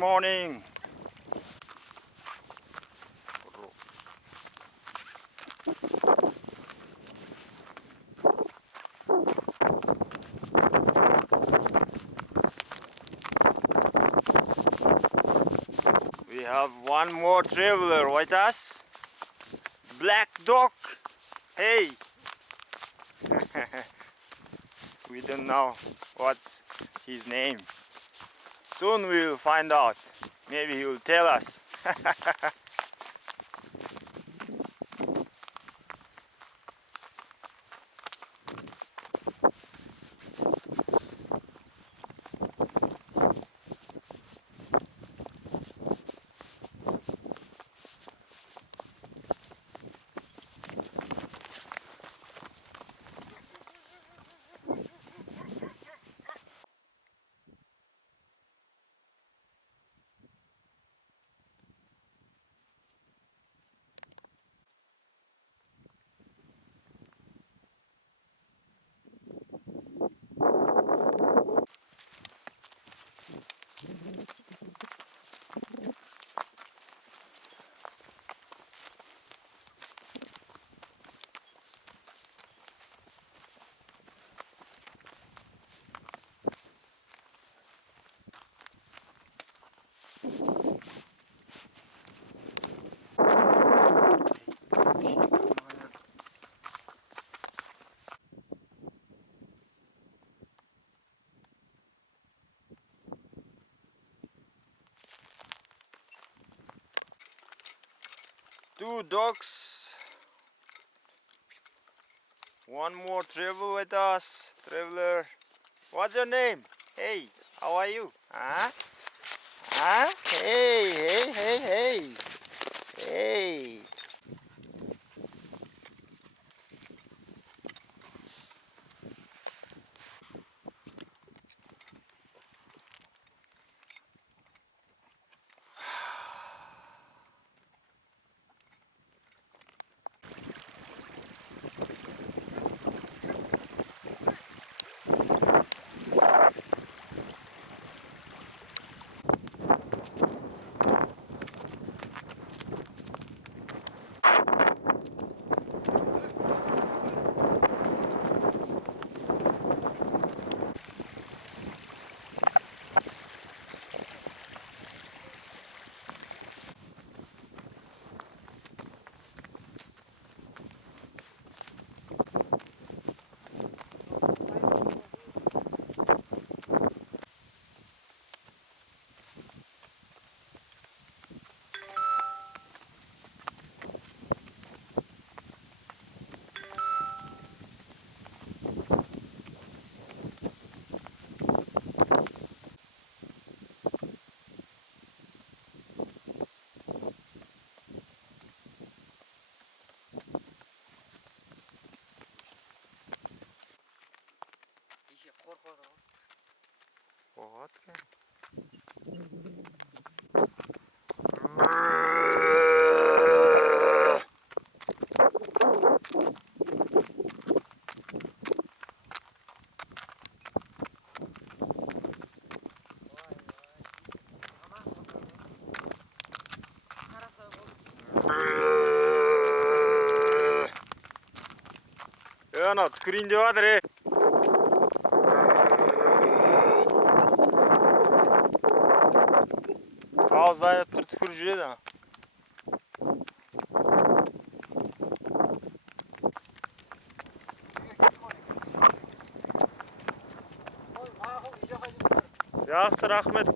morning. We have one more traveler with us. Black dog. Hey. We don't know what's his name. Soon we will find out. Maybe he will tell us. Two dogs. One more travel with us. Traveler. What's your name? Hey, how are you? Huh? Huh? Hey, hey, hey, hey. Hey. What? Ja, screen de water. Ağzına tırtıkır jüle de. Yaxşı, rahmet.